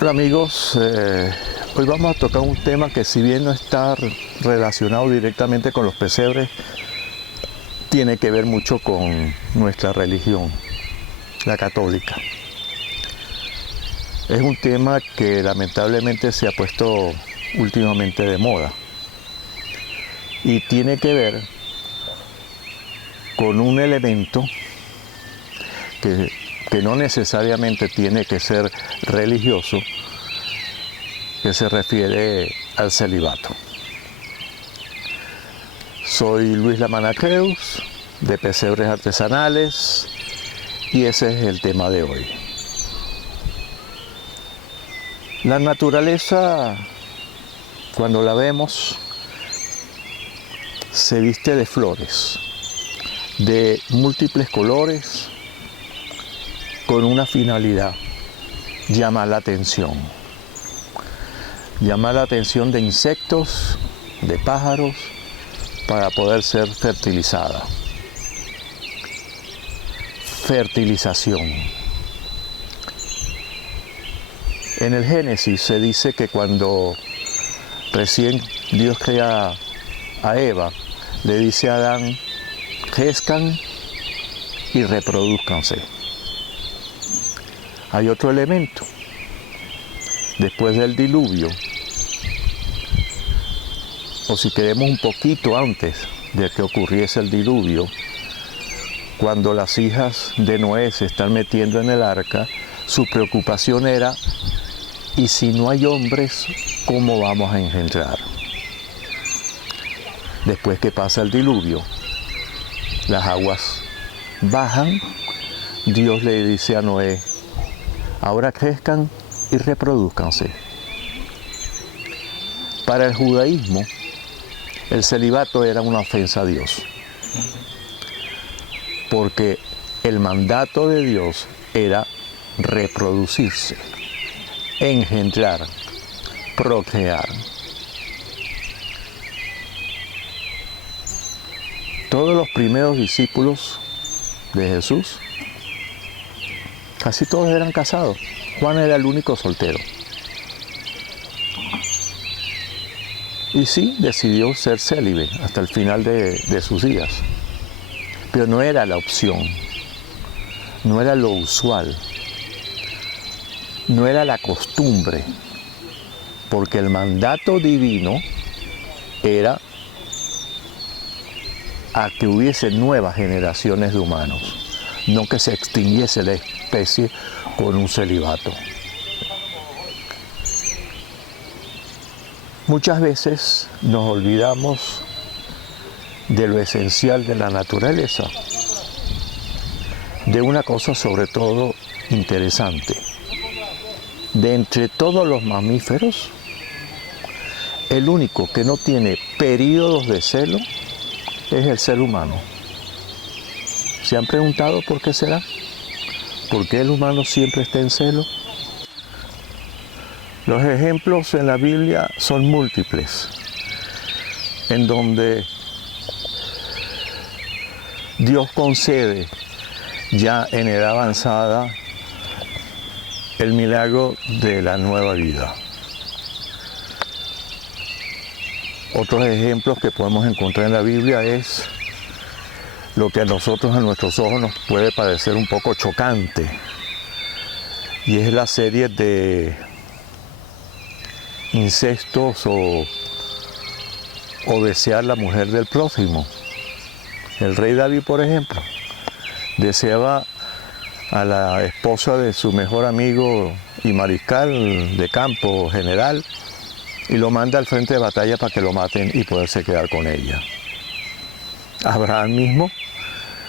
Hola amigos, hoy vamos a tocar un tema que si bien no está relacionado directamente con los pesebres, tiene que ver mucho con nuestra religión, la católica. Es un tema que lamentablemente se ha puesto últimamente de moda y tiene que ver con un elemento que no necesariamente tiene que ser religioso, que se refiere al celibato. Soy Luis Lamanacreus, de Pesebres Artesanales, y ese es el tema de hoy. La naturaleza, cuando la vemos, se viste de flores, de múltiples colores, con una finalidad: llamar la atención. Llamar la atención de insectos, de pájaros, para poder ser fertilizada. Fertilización. En el Génesis se dice que cuando recién Dios crea a Eva, le dice a Adán: crezcan y reproduzcanse. Hay otro elemento. Después del diluvio, o si queremos un poquito antes de que ocurriese el diluvio, cuando las hijas de Noé se están metiendo en el arca, su preocupación era: ¿y si no hay hombres, cómo vamos a engendrar? Después que pasa el diluvio, las aguas bajan, Dios le dice a Noé: ahora crezcan y reproduzcanse. Para el judaísmo, el celibato era una ofensa a Dios, porque el mandato de Dios era reproducirse, engendrar, procrear. Todos los primeros discípulos de Jesús, casi todos eran casados. Juan era el único soltero. Y sí, decidió ser célibe hasta el final de sus días. Pero no era la opción, no era lo usual, no era la costumbre, porque el mandato divino era a que hubiese nuevas generaciones de humanos, no que se extinguiese la especie con un celibato. Muchas veces nos olvidamos de lo esencial de la naturaleza, de una cosa sobre todo interesante. De entre todos los mamíferos, el único que no tiene periodos de celo es el ser humano. ¿Se han preguntado por qué será? ¿Por qué el humano siempre está en celo? Los ejemplos en la Biblia son múltiples, en donde Dios concede ya en edad avanzada el milagro de la nueva vida. Otros ejemplos que podemos encontrar en la Biblia es lo que a nosotros, a nuestros ojos, nos puede parecer un poco chocante, y es la serie de incestos o desear la mujer del prójimo. El rey David, por ejemplo, deseaba a la esposa de su mejor amigo y mariscal de campo, general, y lo manda al frente de batalla para que lo maten y poderse quedar con ella. Abraham mismo,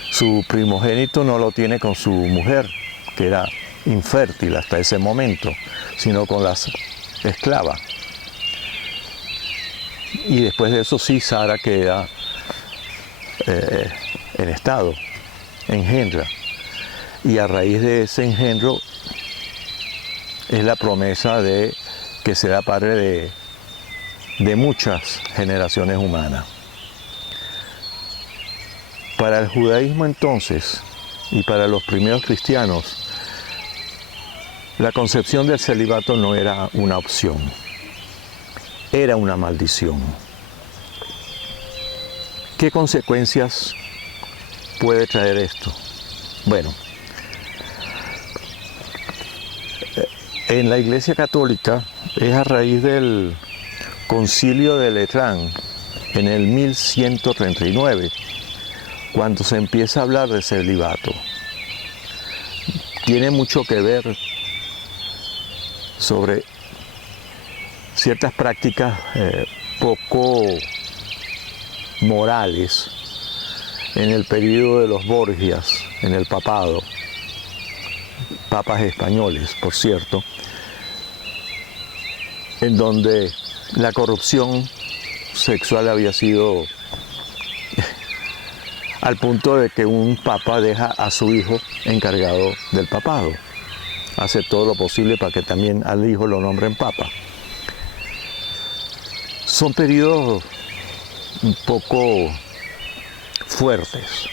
su primogénito, no lo tiene con su mujer, que era infértil hasta ese momento, sino con las esclavas. Y después de eso sí, Sara queda en estado, engendra. Y a raíz de ese engendro es la promesa de que será padre de muchas generaciones humanas. Para el judaísmo entonces, y para los primeros cristianos, la concepción del celibato no era una opción, era una maldición. ¿Qué consecuencias puede traer esto? Bueno, en la Iglesia Católica es a raíz del Concilio de Letrán en el 1139 cuando se empieza a hablar de celibato. Tiene mucho que ver sobre ciertas prácticas poco morales en el periodo de los Borgias, en el papado, papas españoles, por cierto, en donde la corrupción sexual había sido al punto de que un papa deja a su hijo encargado del papado. Hace todo lo posible para que también al hijo lo nombren papa. Son periodos un poco fuertes,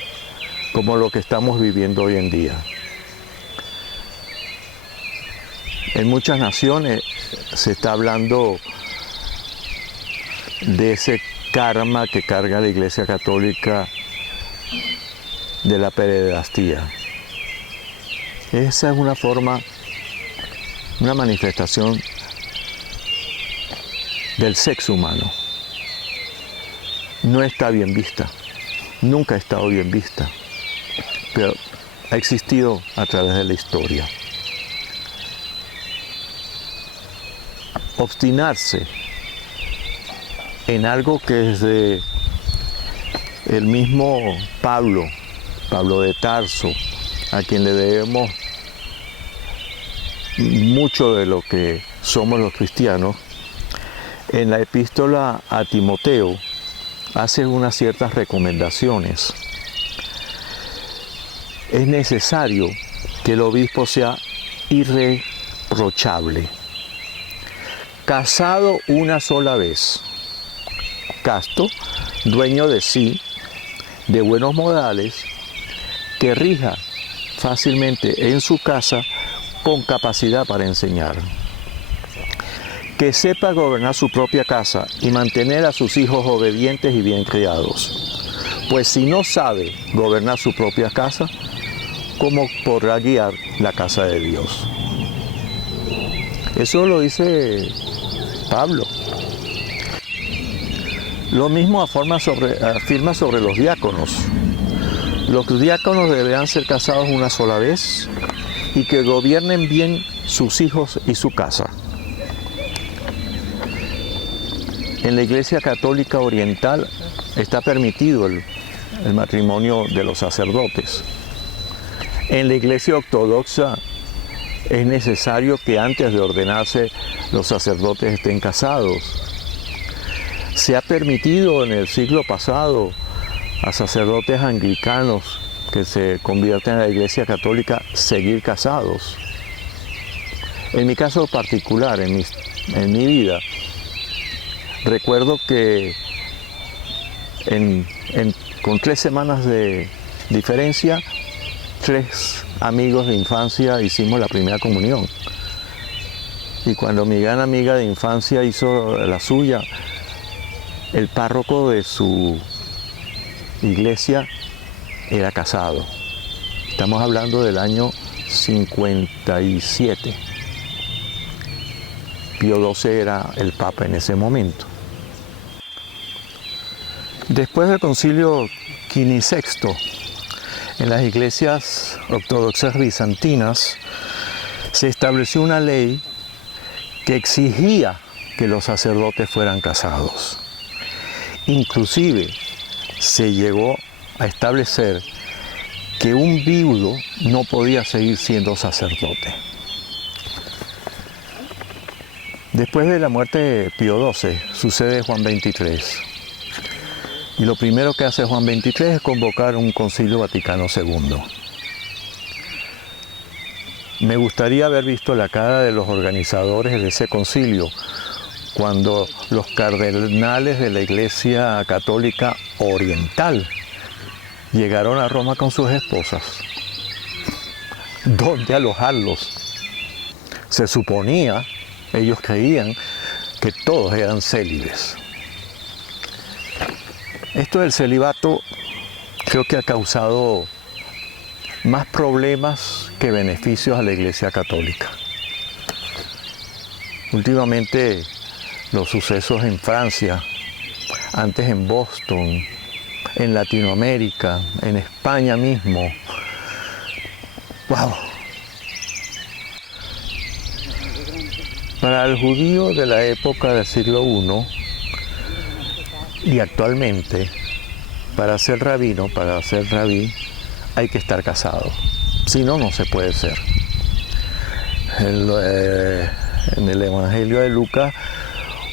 como lo que estamos viviendo hoy en día. En muchas naciones se está hablando de ese karma que carga la Iglesia Católica de la pederastía. Esa es una forma, una manifestación del sexo humano. No está bien vista, nunca ha estado bien vista, pero ha existido a través de la historia. Obstinarse en algo que desde el mismo Pablo de Tarso, a quien le debemos mucho de lo que somos los cristianos, en la epístola a Timoteo hace unas ciertas recomendaciones. Es necesario que el obispo sea irreprochable, casado una sola vez, casto, dueño de sí, de buenos modales, que rija fácilmente en su casa con capacidad para enseñar, que sepa gobernar su propia casa y mantener a sus hijos obedientes y bien criados, pues si no sabe gobernar su propia casa, ¿cómo podrá guiar la casa de Dios? Eso lo dice Pablo. Lo mismo afirma sobre los diáconos. Los diáconos deberán ser casados una sola vez y que gobiernen bien sus hijos y su casa. En la Iglesia Católica Oriental está permitido el matrimonio de los sacerdotes. En la Iglesia Ortodoxa es necesario que antes de ordenarse los sacerdotes estén casados. Se ha permitido en el siglo pasado a sacerdotes anglicanos que se convierten en la Iglesia Católica seguir casados. En mi caso particular, en mi vida, recuerdo que con 3 semanas de diferencia, 3 amigos de infancia hicimos la primera comunión. Y cuando mi gran amiga de infancia hizo la suya, el párroco de su iglesia era casado. Estamos hablando del año 57. Pío XII era el papa en ese momento. Después del concilio XV, en las iglesias ortodoxas bizantinas se estableció una ley que exigía que los sacerdotes fueran casados. Inclusive se llegó a establecer que un viudo no podía seguir siendo sacerdote. Después de la muerte de Pío XII, sucede Juan XXIII. Y lo primero que hace Juan XXIII es convocar un concilio Vaticano II. Me gustaría haber visto la cara de los organizadores de ese concilio cuando los cardenales de la Iglesia Católica Oriental llegaron a Roma con sus esposas. ¿Dónde alojarlos? Se suponía, ellos creían, que todos eran célibes. Esto del celibato creo que ha causado más problemas que beneficios a la Iglesia Católica. Últimamente los sucesos en Francia, antes en Boston, en Latinoamérica, en España mismo, ¡wow! Para el judío de la época del siglo I y actualmente, para ser rabino, para ser rabí, hay que estar casado. Si no, no se puede ser. En el Evangelio de Lucas,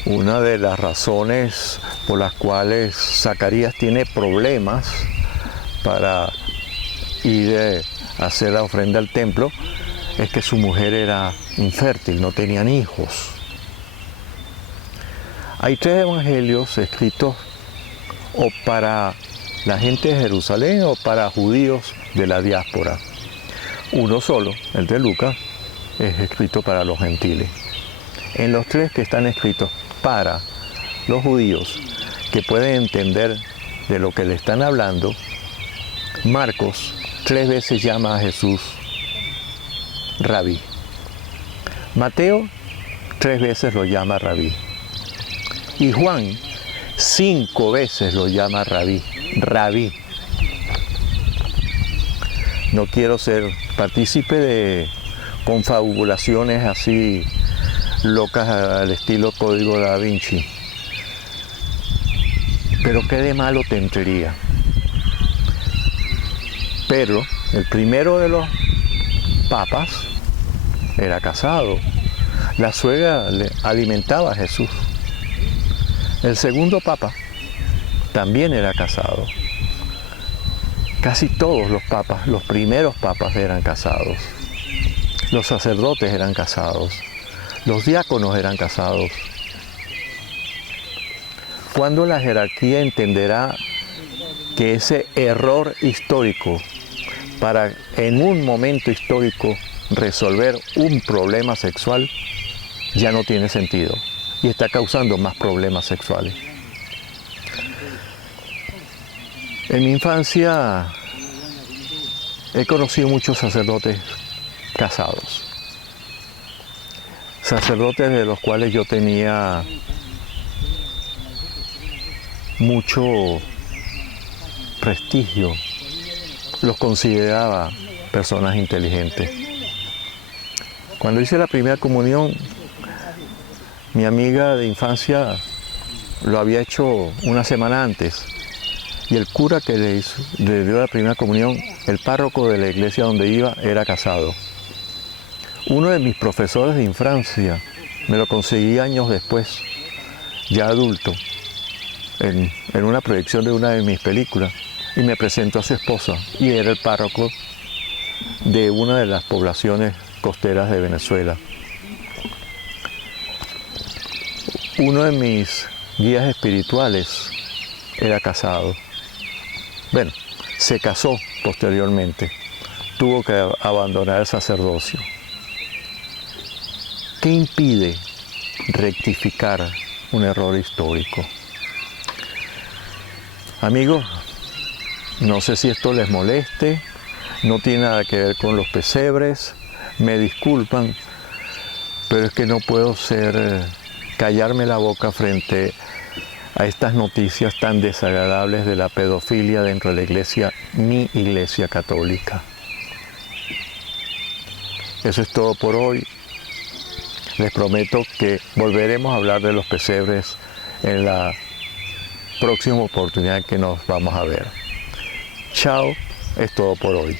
una de las razones por las cuales Zacarías tiene problemas para ir a hacer la ofrenda al templo es que su mujer era infértil, no tenían hijos. Hay 3 evangelios escritos o para la gente de Jerusalén o para judíos de la diáspora. Uno solo, el de Lucas, es escrito para los gentiles. En los 3 que están escritos para los judíos, que pueden entender de lo que le están hablando, Marcos 3 veces llama a Jesús Rabí. Mateo 3 veces lo llama Rabí. Y Juan 5 veces lo llama Rabí. Rabí. No quiero ser partícipe de confabulaciones así locas al estilo Código Da Vinci. Pero qué de malo tendría. Pedro, el primero de los papas, era casado. La suegra le alimentaba a Jesús. El segundo papa también era casado. Casi todos los papas, los primeros papas eran casados. Los sacerdotes eran casados. Los diáconos eran casados. ¿Cuándo la jerarquía entenderá que ese error histórico para en un momento histórico resolver un problema sexual ya no tiene sentido y está causando más problemas sexuales? En mi infancia he conocido muchos sacerdotes casados, sacerdotes de los cuales yo tenía mucho prestigio, los consideraba personas inteligentes. Cuando hice la primera comunión, mi amiga de infancia lo había hecho una semana antes y el cura que le dio la primera comunión, el párroco de la iglesia donde iba, era casado. Uno de mis profesores de infancia me lo conseguí años después, ya adulto, en una proyección de una de mis películas, y me presentó a su esposa, y era el párroco de una de las poblaciones costeras de Venezuela. Uno de mis guías espirituales era casado. Bueno, se casó posteriormente, tuvo que abandonar el sacerdocio. ¿Qué impide rectificar un error histórico? Amigos, no sé si esto les moleste, no tiene nada que ver con los pesebres, me disculpan, pero es que no puedo callarme la boca frente a estas noticias tan desagradables de la pedofilia dentro de la iglesia, mi iglesia católica. Eso es todo por hoy. Les prometo que volveremos a hablar de los pesebres en la próxima oportunidad que nos vamos a ver. Chao, es todo por hoy.